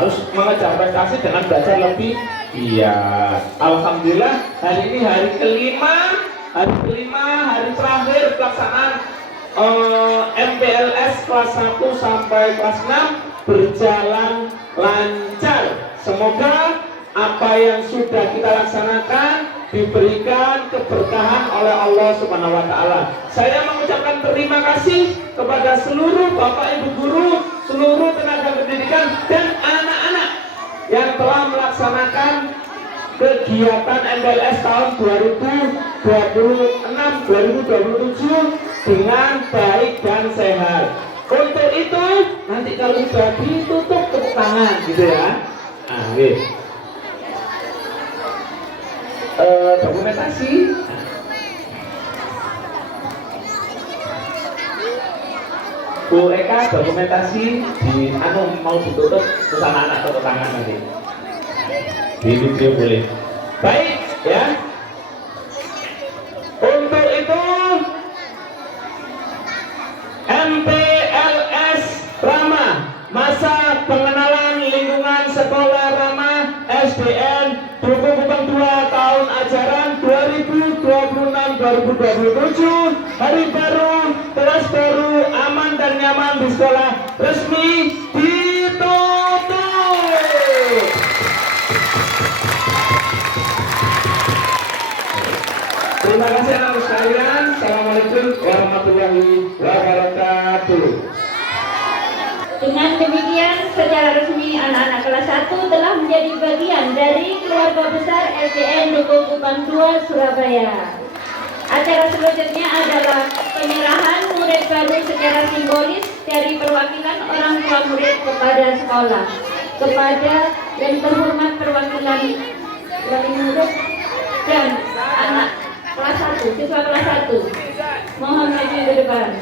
harus mengejar prestasi dengan belajar lebih. Iya, alhamdulillah hari ini hari kelima, hari terakhir pelaksanaan MPLS kelas 1 sampai kelas 6 berjalan lancar. Semoga apa yang sudah kita laksanakan diberikan keberkahan oleh Allah Subhanahu wa taala. Saya mengucapkan terima kasih kepada seluruh Bapak Ibu guru, seluruh tenaga pendidikan dan anak-anak yang telah melaksanakan kegiatan MPLS tahun 2026-2027 dengan baik dan sehat. Untuk itu nanti kalau sudah ditutup tepuk tangan gitu ya. Nah, gitu. Dokumentasi Bu Eka, dokumentasi di mau ditutup terus anak-anak tepuk tangan nanti di video boleh. Baik ya, untuk itu MPLS Ramah, masa pengenalan lingkungan sekolah Ramah SDN Duku Kupang 2 tahun ajaran 2026-2027, hari baru, kelas baru, aman dan nyaman di sekolah resmi ditutup. Terima kasih anak sekalian. Assalamualaikum warahmatullahi wabarakatuh. Dengan demikian, secara resmi anak-anak kelas 1 telah menjadi bagian dari keluarga besar SDN Duku Kupang 2 Surabaya. Acara selanjutnya adalah penyerahan murid baru secara simbolis dari perwakilan orang tua murid kepada sekolah. Kepada yang terhormat perwakilan wali murid dan anak kelas 1, siswa kelas 1, mohon maju ke depan.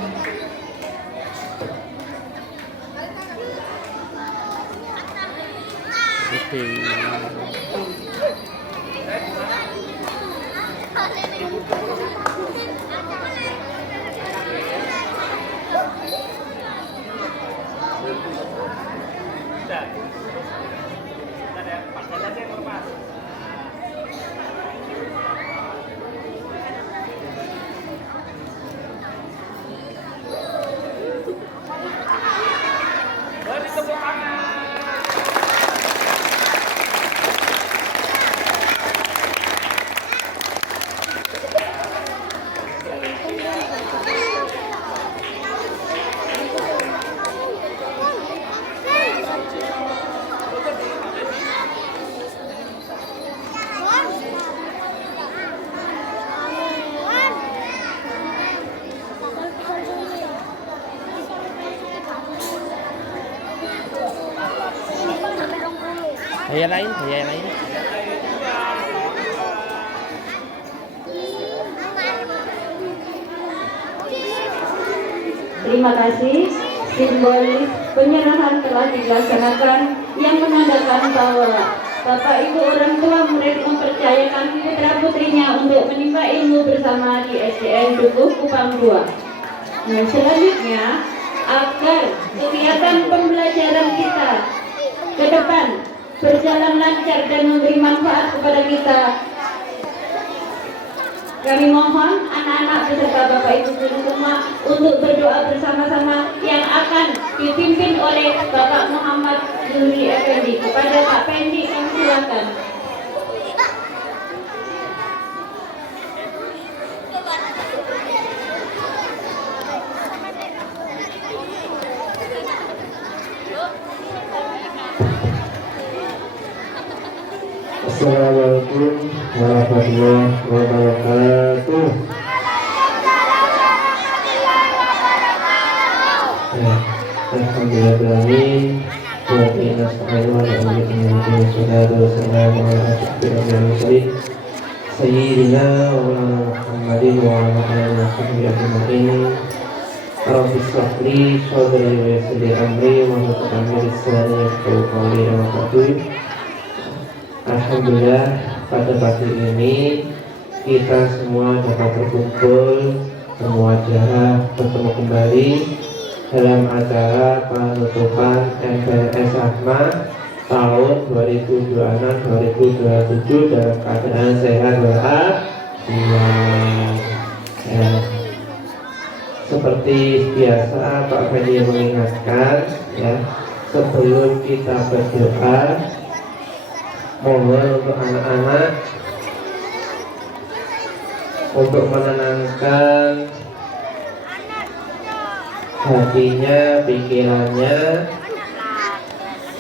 Gaya lain, gaya lain. Terima kasih. Simbolis penyerahan telah dilaksanakan yang menandakan bahwa Bapak Ibu orang tua murid mempercayakan putra putrinya untuk menimba ilmu bersama di SDN Duku Kupang 2. Nah, selanjutnya agar kegiatan pembelajaran kita ke depan berjalan lancar dan memberi manfaat kepada kita, kami mohon anak-anak beserta Bapak Ibu guru semua untuk berdoa bersama-sama yang akan dipimpin oleh Bapak Muhammad Zuhri Effendi. Kepada Pak Pendi, kami silakan. Assalamualaikum warahmatullahi wabarakatuh. Alhamdulillahirobbilalamin. Wa inna Sayyidina wa Muhammadin wa ala alihi wa sahbihi ajma'in. Rabbi shrah li sadri wa yassir li amri wa hlul 'uqdatam min lisani yafqahu qawli. Alhamdulillah, pada pagi ini kita semua dapat berkumpul bermuajah bertemu kembali dalam acara penutupan MPLS Rahmah tahun 2026-2027 dalam keadaan sehat walafiat. Ya. Seperti biasa Pak Fendi mengingatkan ya, sebelum kita berdoa mohon untuk anak-anak untuk menenangkan hatinya, pikirannya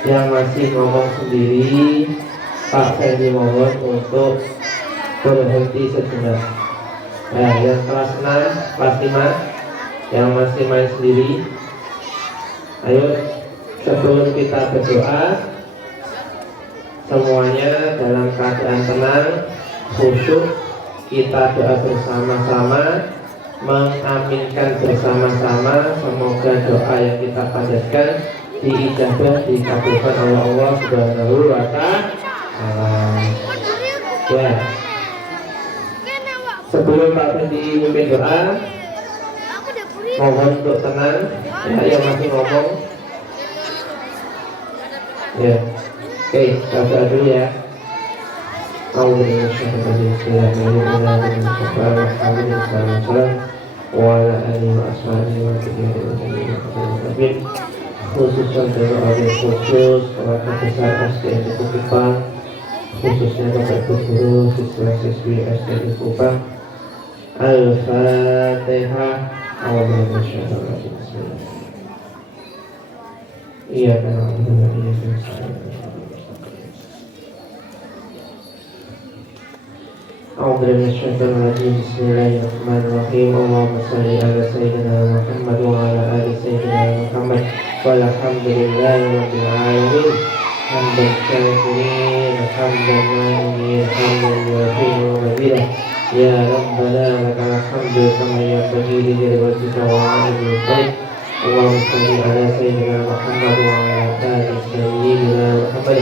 yang masih ngomong sendiri. Pak Fendi mohon untuk berhenti sejenak. Nah, yang kelas 6, kelas 5 yang masih main sendiri, ayo sebelum kita berdoa semuanya dalam keadaan tenang, khusyuk, kita doa bersama-sama, mengaminkan bersama-sama. Semoga doa yang kita panjatkan diijabah, dikabulkan oleh Allah Subhanahu wa Ta'ala. Ya. Sebelum Pak Fendi memimpin doa, mohon untuk tenang ya, yang masih ngomong ya. Oke, kita doa dulu ya. Khususnya untuk orang khusus keluarga besar SDN di Kupang, khususnya Bapak Ibu guru, siswa-siswi SDN di Kupang. Al-Fatihah. Iya kan. Bismillahirrahmanirrahim. Allahumma shalli ala sayyidina Muhammad wa ala ali sayyidina Muhammad walhamdulillahi rabbil alamin. Hamdan syakirin, hamdan ma'imin, hamdan yuafi'u wa mazidah. Ya Rabbana lakal hamdu kama yanbaghi li jalali wajhika wa 'azimi wajhik. Allahumma shalli ala sayyidina Muhammad wa ala ali sayyidina Muhammad.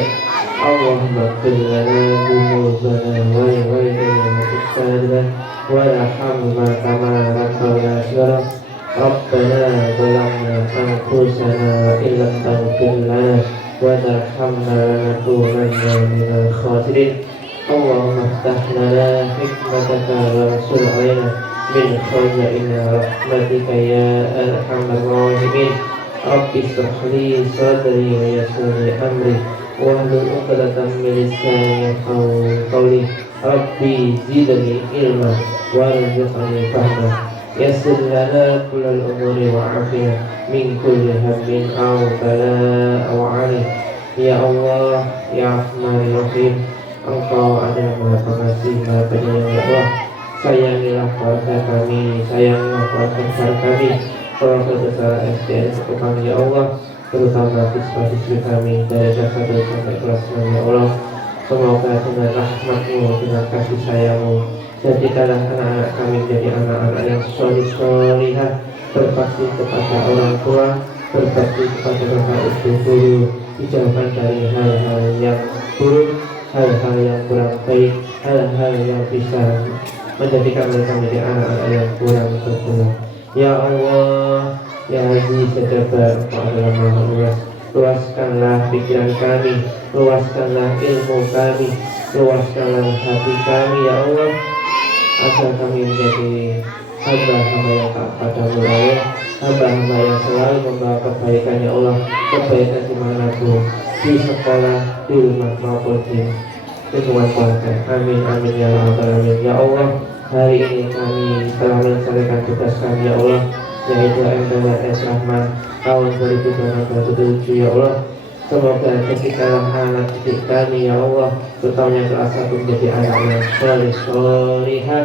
Allahumma ighfir lana dhunubana wa liwalidayna wa ikhwanina wa arhamna kama rabbana shaghira. Rabbana zalamna anfusana wa illam taghfir lana wa tarhamna lanakunanna minal khasirin. Allahumma iftah lana hikmataka wa ansur alaina min khazaini rahmatika ya arhamar rahimin. Rabbi ishrah li sadri wa yassir li amri wahlul 'uqdatam min lisani yafqahu qawli. Rabbi zidni ilma warzuqni fahma. Yassir lana kullal umuri wa afina min kulli hammin aw bala aw 'ani. Ya Allah, ya Rahman Rahim, Engkau adalah Maha Pengasih, Maha Penyayang. Ya Allah, sayangilah keluarga kami, sayangilah keluarga besar kami, keluarga besar SDN Kupang. Ya Allah, terutama siswa-siswi kami dari kelas 1 sampai kelas 6. Ya Allah, semoga dengan rahmat-Mu, dengan kasih sayang-Mu, jadikanlah anak-anak kami menjadi anak-anak yang solih-solihah, berbakti kepada orang tua, berbakti kepada bapak ibu guru, dijauhkan dari hal-hal yang buruk, hal-hal yang kurang baik, hal-hal yang bisa menjadikan mereka menjadi anak-anak yang kurang berguna. Ya Allah, Ya Aziz Ya Jabbar, Engkau adalah Maha Luas. Luaskanlah pikiran kami, luaskanlah ilmu kami, luaskanlah hati kami, Ya Allah, agar kami menjadi hamba-hamba yang taat padamu, Ya Allah, hamba-hamba yang selalu membawa kebaikan, Ya Allah, kebaikan dimanapun, di sekolah, di rumah maupun di lingkungan keluarga. Amin, amin ya rabbal alamin. Ya Allah, hari ini kami telah menyelesaikan tugas kami, Ya Allah, yaitu MTWS Rahman tahun 2027. Ya Allah, semoga jadikanlah anak didik kami, Ya Allah, terutama yang kelas 1 menjadi anak yang soleh-solihah,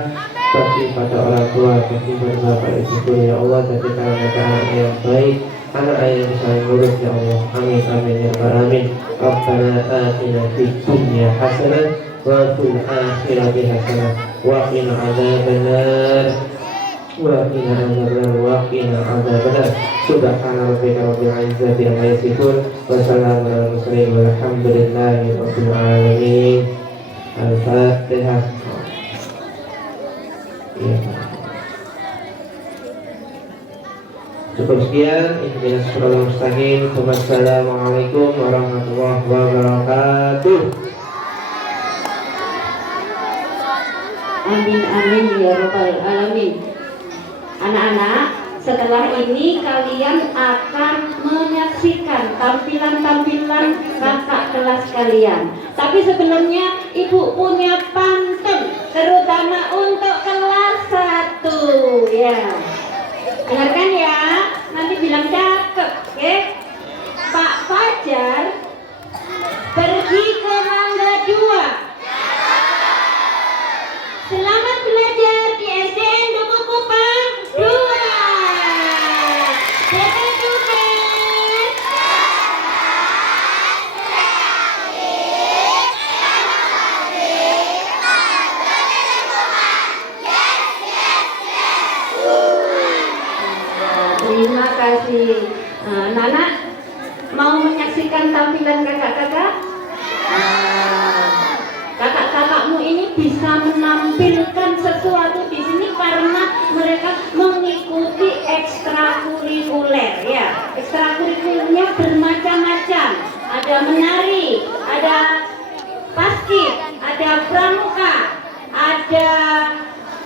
bagi pada orang tua, bagi pada bapak ibu guru. Ya Allah, jadikanlah mereka anak yang baik, anak yang bisa ngurus. Ya Allah, amin, amin ya rabbal alamin. Rabbana atina fid dunya hasanah wa fil akhirati hasanah wa qina adzabannar wa qina adzabannar wa qina adzabannar. Subhana rabbika rabbil izzati amma yasifun wa salamun alal mursalin walhamdulillahi rabbil alamin. Al-Fatihah. Ya. Cukup sekian. Ihdinas siratal mustaqim. Wassalamualaikum warahmatullahi wabarakatuh. Amin ya rabbal alamin. Anak-anak, setelah ini kalian akan menyaksikan tampilan-tampilan kakak kelas kalian. Tapi sebelumnya ibu punya pantun, terutama untuk kelas 1 ya. Dengarkan ya, nanti bilang cakep, oke? Pak Fajar pergi ke Mangga 2. Selamat belajar di SDN Duku Kupang 2. Jaga tugas. Terima kasih. Nana mau menyaksikan tampilan kakak-kakak? Kakak-kakakmu ini bisa menampilkan sesuatu di sini karena mereka mengikuti ekstrakurikuler ya. Ekstrakurikulernya bermacam-macam. Ada menari, ada paskib, ada pramuka, ada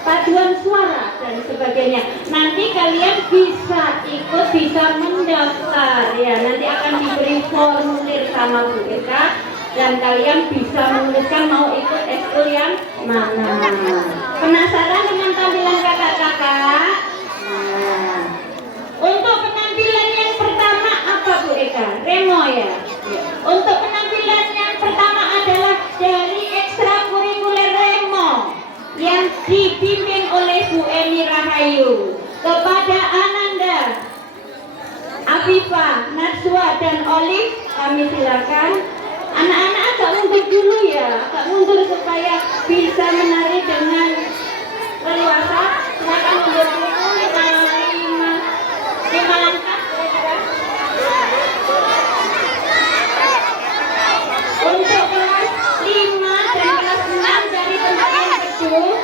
paduan suara dan sebagainya. Nanti kalian bisa ikut, bisa mendaftar ya. Nanti akan diberi formulir sama Bu Eka dan kalian bisa menuliskan mau ikut ekskul yang mana. Penasaran dengan tampilan kakak-kakak? Nah, untuk penampilan yang pertama apa Bu Eka? Remo ya. Untuk penampilan yang pertama adalah dari ekstrakurikuler Remo yang dipimpin oleh Bu Eni Rahayu. Kepada Ananda, Afifah, Najwa dan Olive kami silakan. Anak-anak agak mundur dulu ya, agak mundur supaya bisa menari dengan leluasa. Silakan mundur dulu 5 langkah kira-kira. Untuk kelas 5 dan kelas 6 dari tempat yang kecil.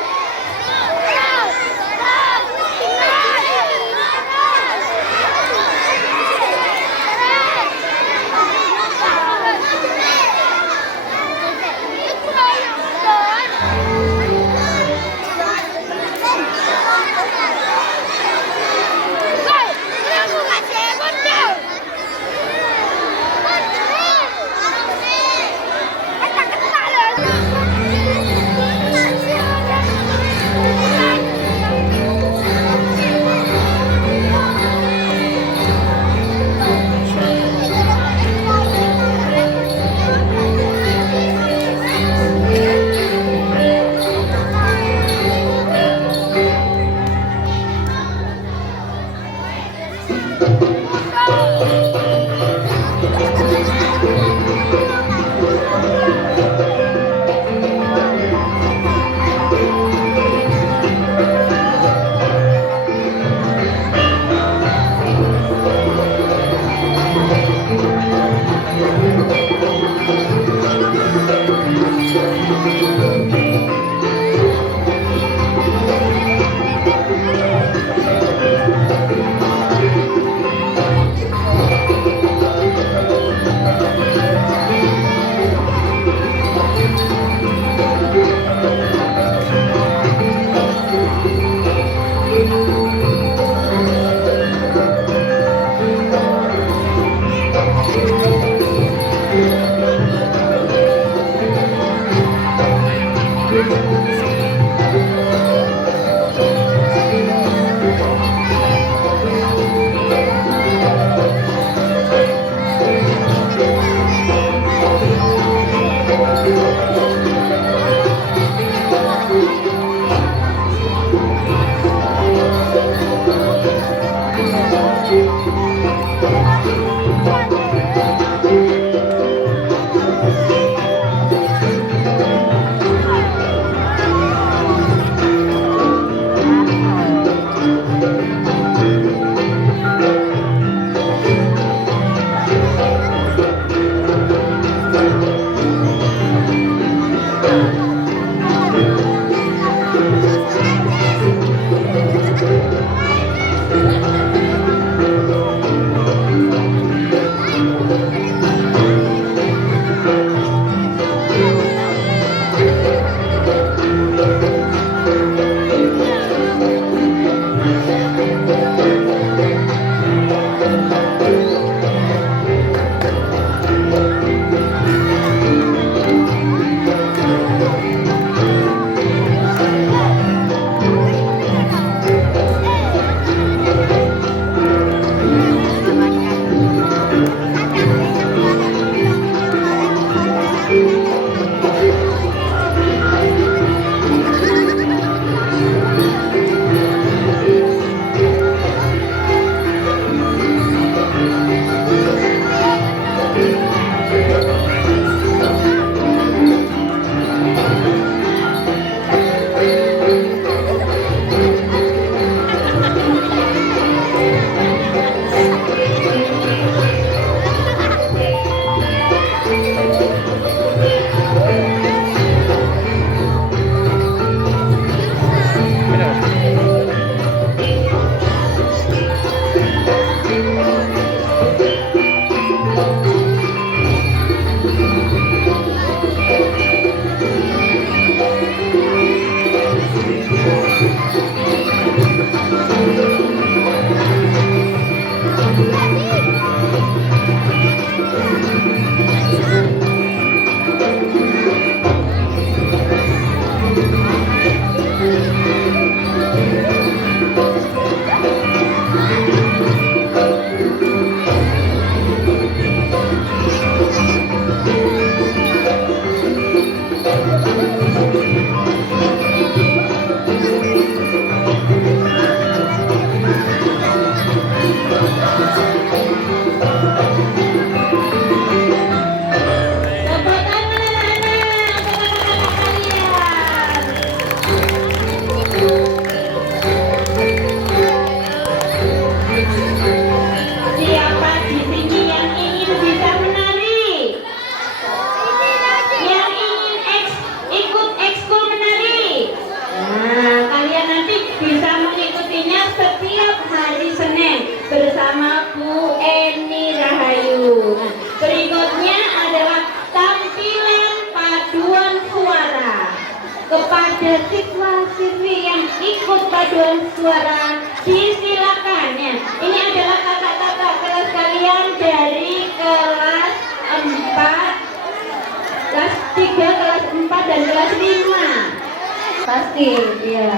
paduan suara disilakan ya. Ini adalah kakak-kakak kelas kalian dari kelas 4, kelas 3, kelas 4 dan kelas 5. Pasti ya.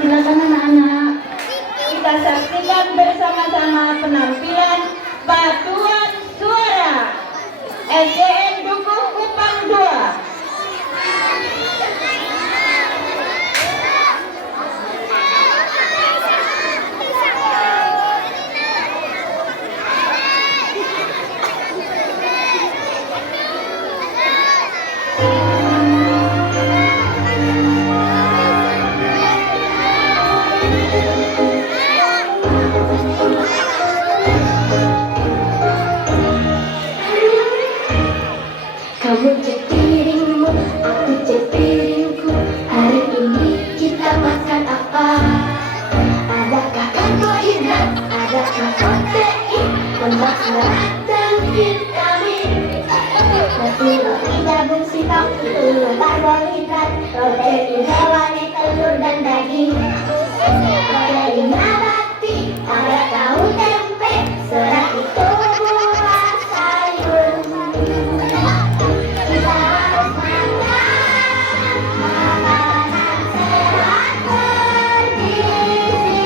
Silakan anak-anak. Kita saksikan bersama-sama penampilan paduan suara SDN Duku Kupang 2. Kamu cek piringmu, aku cek piringku. Hari ini kita makan apa? Adakah karbohidrat, adakah protein, lemak, serat, dan vitamin? Nasi roti gabung singkong, telur karbohidrat, protein hewani, telur dan daging. Protein nabati, ada tahu tempe, serat itu buah sayur. Kita harus makan makanan sehat bergizi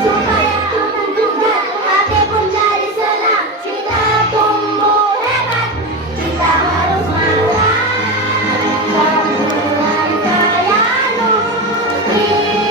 supaya tubuh juga hati pun jadi senang. Kita tumbuh hebat. Kita harus makan campuran kaya nutrisi.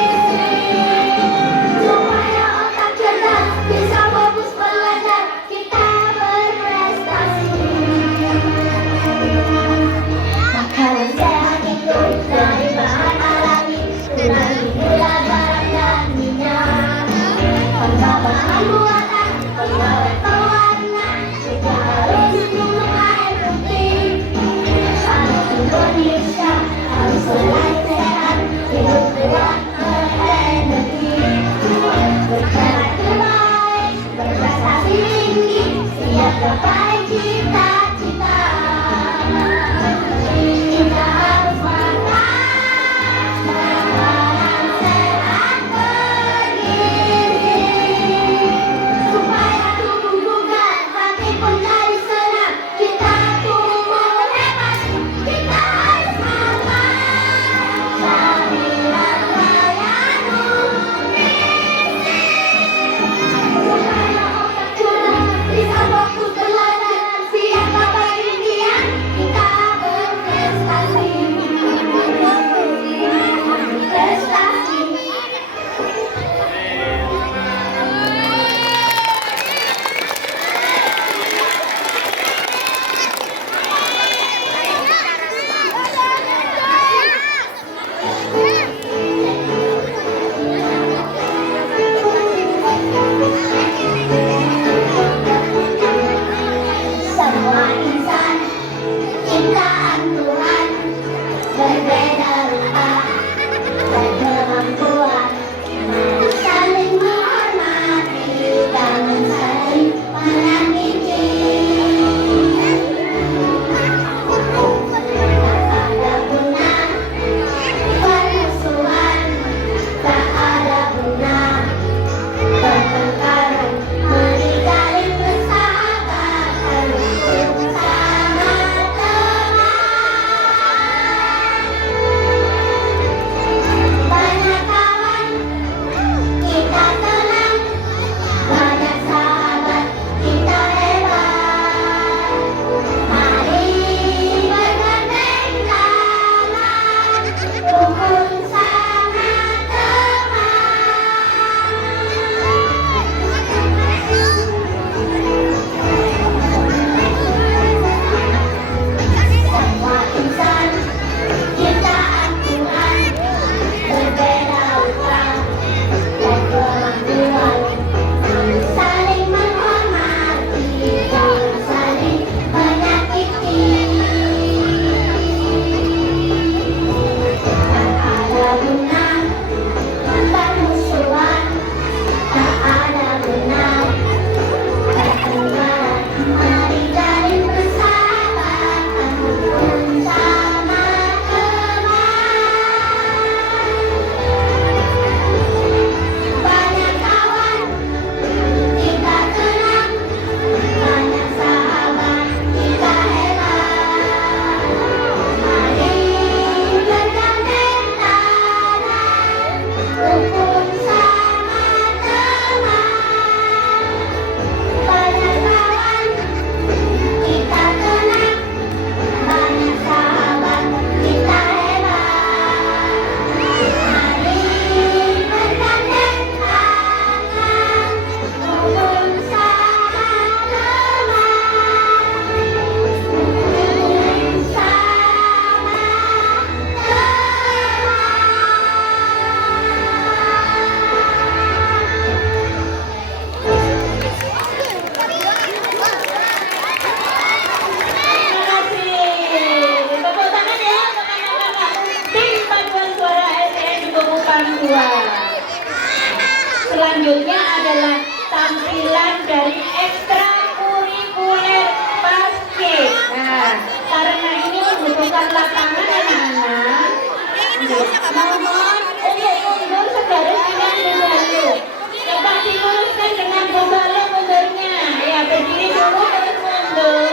Mohon untuk mundur segaris dengan pembalu. Coba diluruskan dengan pembalu mundurnya. Ya, berdiri dulu terus mundur.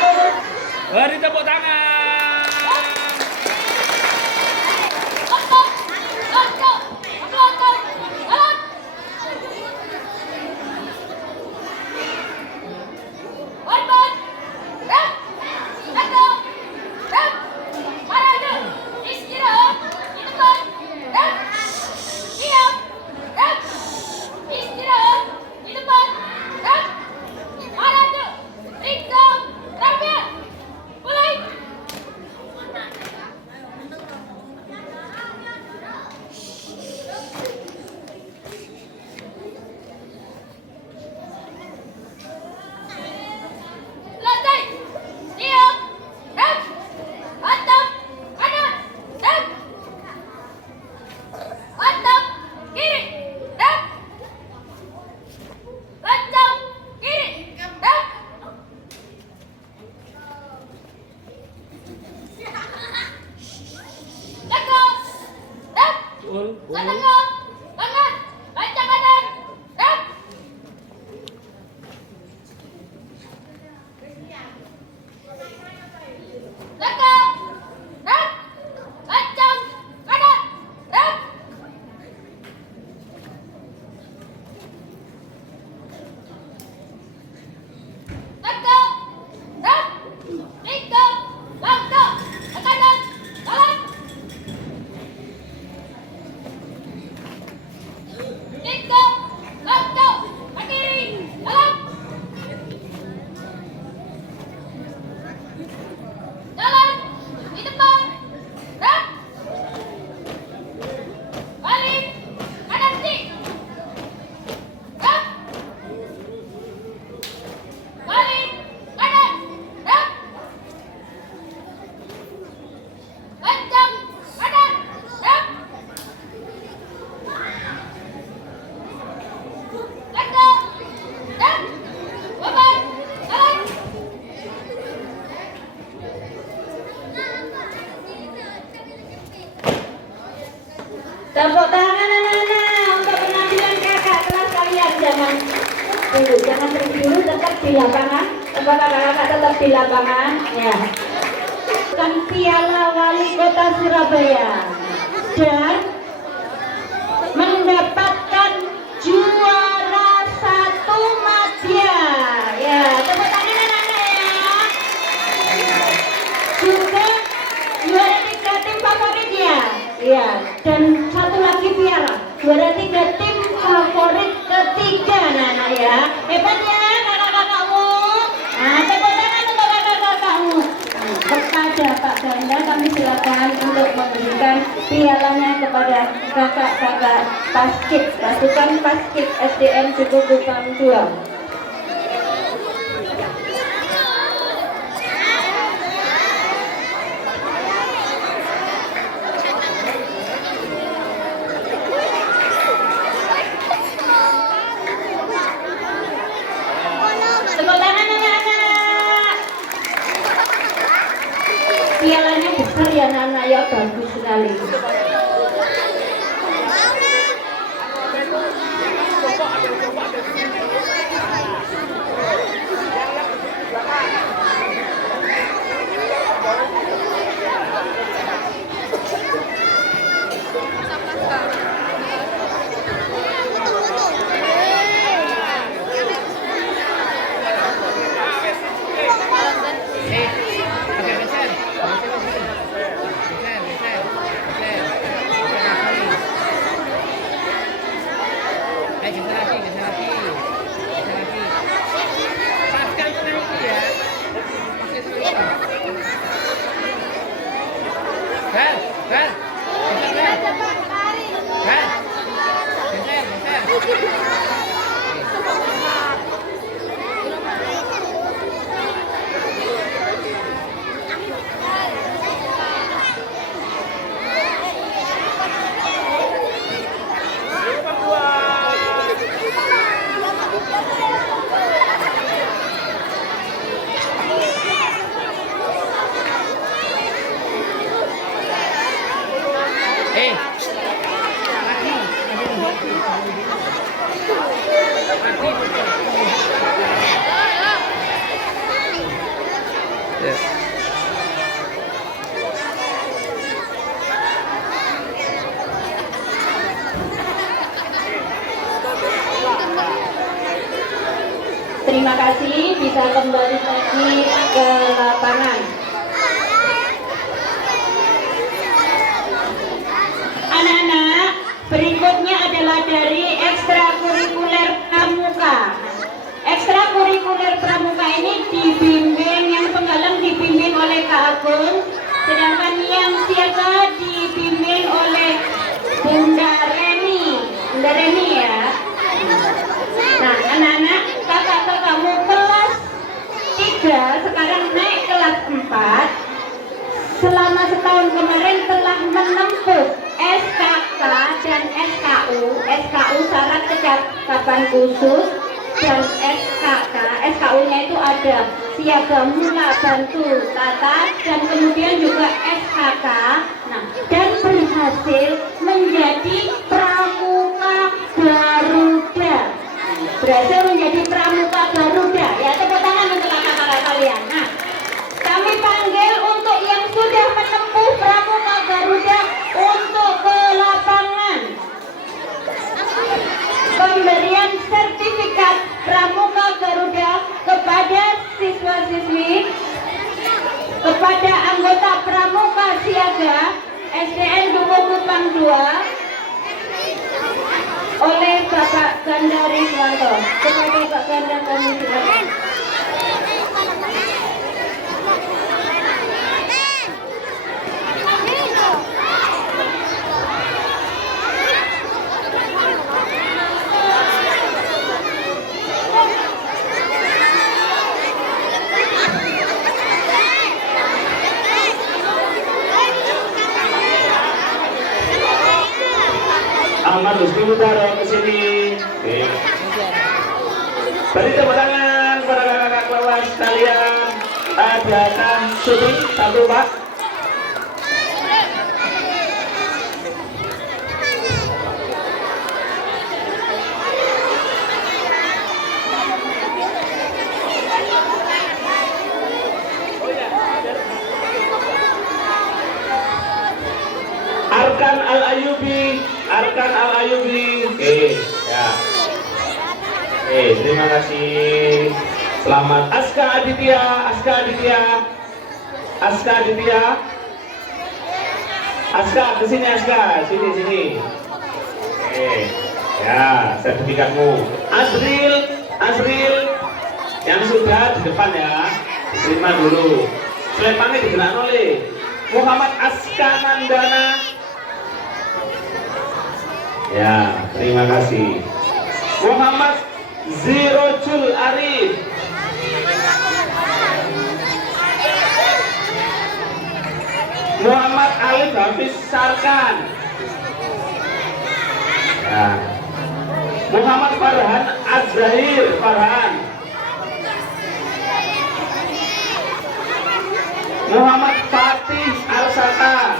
Terus Beri tepuk tangan. tepuk tangan anak-anak untuk penampilan kakak kelas kalian. Jangan pergi dulu, tetap di lapangan. Kakak-kakak tetap di lapangan. Ya. Kan piala wali kota Surabaya dan mendapatkan juara 1 madya. Ya, tepuk tangan anak-anak ya. Juga juara 3 tim favoritnya. Ya, dan satu lagi piala juara 3 tim favorit ketiga anak-anak ya. Hebat ya kakak-kakakmu. Nah, tepuk tangan untuk kakak-kakakmu. Kepada Pak Ganda kami silakan untuk memberikan pialanya kepada kakak-kakak Paskib, pasukan Paskib SDN Duku Kupang 2. Tepuk tangan anak-anak. Pialanya besar ya anak-anak ya, bagus sekali. dari ekstrakurikuler pramuka. Ekstrakurikuler pramuka ini dibimbing, yang penggalang dibimbing oleh Kak Agung, sedangkan yang siaga dibimbing oleh Bunda Reni. Bunda Reni ya. Nah, anak-anak, kakak-kakakmu kelas 3 sekarang naik kelas 4. Selama setahun kemarin telah menempuh SKK dan SKU. SKU syarat kecakapan khusus, dan SKU-nya itu ada siaga mula bantu tata, dan kemudian juga SKK. Nah, dan berhasil menjadi pramuka Garuda. Berhasil menjadi pramuka Garuda. Ya, tepuk tangan untuk kakak-kakak kalian. Nah, kami panggil untuk yang sudah menempuh pramuka Garuda untuk ke lapangan. Pemberian sertifikat pramuka Garuda kepada siswa-siswi, kepada anggota pramuka siaga SDN Dukuh Kupang 2 oleh Bapak Ganda Riswanto. Kepada Pak Ganda kami silakan. Ahmad Husni Mutaro ke sini. Oke. Beri tepuk tangan pada kakak-kakak kelas kalian. Ada Kang Suti, satu Pak. Arkan Al-Ayubi. Oke, ya. Terima kasih. Selamat Aska Aditya. Aska kesini Aska, sini. Oke, ya sertifikatmu. Azril, yang sudah di depan ya, terima dulu. Selepannya digerak oleh Muhammad Aska Nandana. Ya, terima kasih. Muhammad Zirojul Arif. Muhammad Alif Hafiz Sarkan. Ya. Muhammad Farhan Azahir Farhan. Muhammad Fatih Alsata.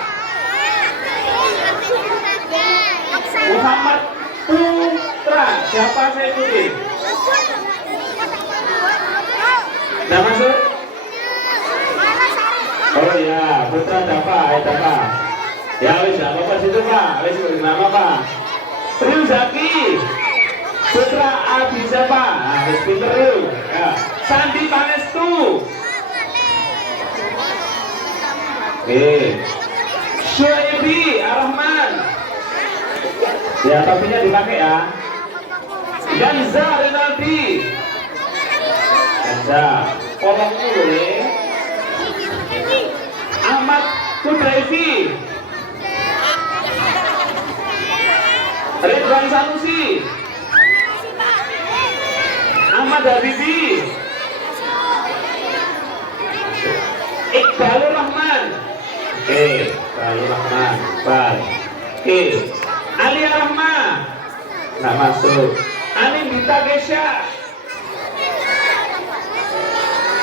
Muhammad Putra, siapa saya ikuti? Sudah masuk? Oh ya, Putra Dapa. Ya wis, apa situ Pak? Wis nama Pak. Triu Zaki, Putra Abisa Pak. Wis pinter lu. Ya, Sandi Pangestu. Oke. Syuaibi Ar-Rahman. Ya, topinya dipakai ya. Ganza Renaldi. Ganza, polongmu boleh. Ahmad Kudraifi. Ridwan Sanusi. Ahmad Habibi. Iqbalur Rahman. Iqbalur Rahman. Baik. Alia Rahma. Nggak masuk. Anindita Kesha.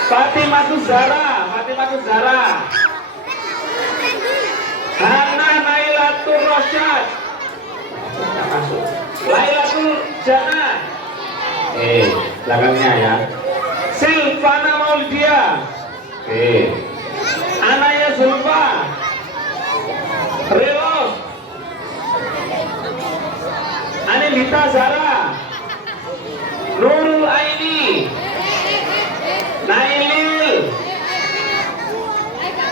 Fatimah Zara. Hana Nailatul Rosyad. Nggak masuk. Lailatul Jannah. Belakangnya ya. Silvana Maulidia. Anaya Zulfa. Relos. Anindita Zara. Nurul Aini. Nailil.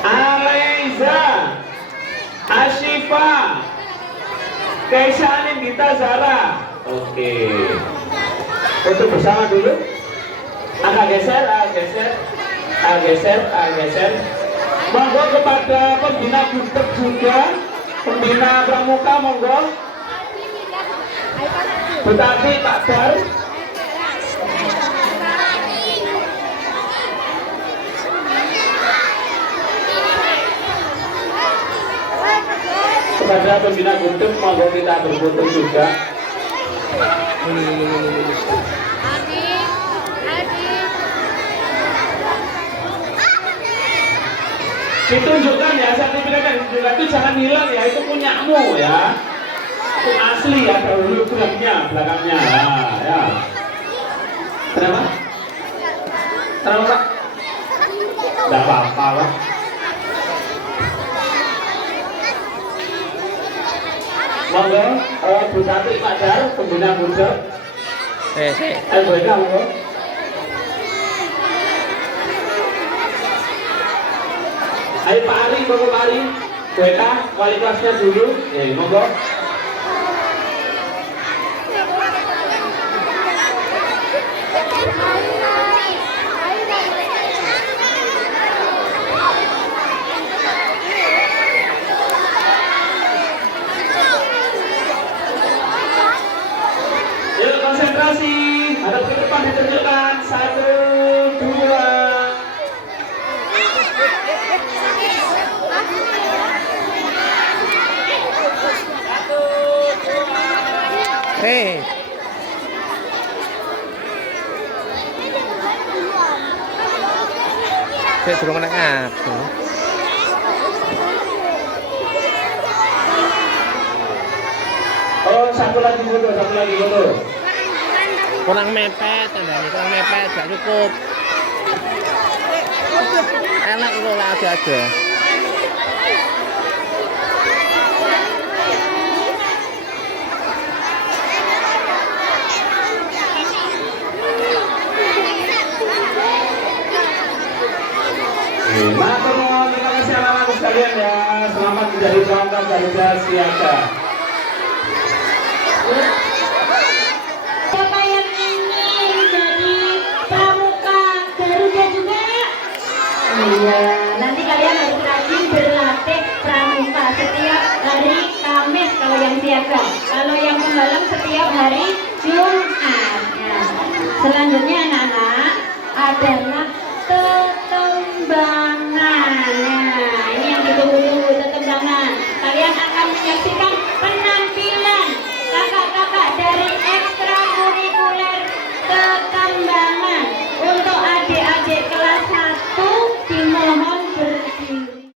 Alaiza. Ashifa. Kaisha Anindita Zara. Oke. Foto bersama dulu. Agak geser, agak geser, agak geser, agak geser. Monggo kepada pembina Gudeg juga, pembina Pramuka, monggo. Tetapi Pak Dar. Kepada pembina Gudeg, monggo kita berfoto juga. Ditunjukkan ya, sertifikat yang ditunjukkan itu jangan hilang ya, itu punyamu ya. Itu asli ya, dahulu belakangnya ya. Kenapa? Kenapa Pak? Tidak apa-apa Pak. Monggo, Bu Tati Pak Dar, pembina Gudeg. LBK monggo. Ayo Pak Ari, monggo Pak Ari. BK, wali kelasnya dulu. Monggo. Yuk konsentrasi, hadap ke depan ditunjukkan. 1, 2. Saya suruh mana aku? Oh, satu lagi foto. Kurang mepet, kurang mepet, gak cukup. Enak itu lah aja. Matur nuwun, terima kasih anak-anak sekalian ya. Selamat menjadi pelanggan Garuda Siaga. Siapa yang ingin jadi pramuka Garuda juga? Iya, nanti kalian harus rajin berlatih pramuka setiap hari Kamis kalau yang siaga. Kalau yang pembalap setiap hari Jumat. Nah, selanjutnya anak-anak adalah tetembangan. Nah, ini yang ditunggu-tunggu, tetembangan. Kalian akan menyaksikan penampilan kakak-kakak dari ekstrakurikuler tetembangan. Untuk adik-adik kelas 1 dimohon berdiri.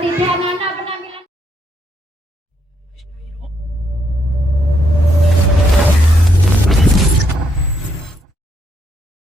Tidak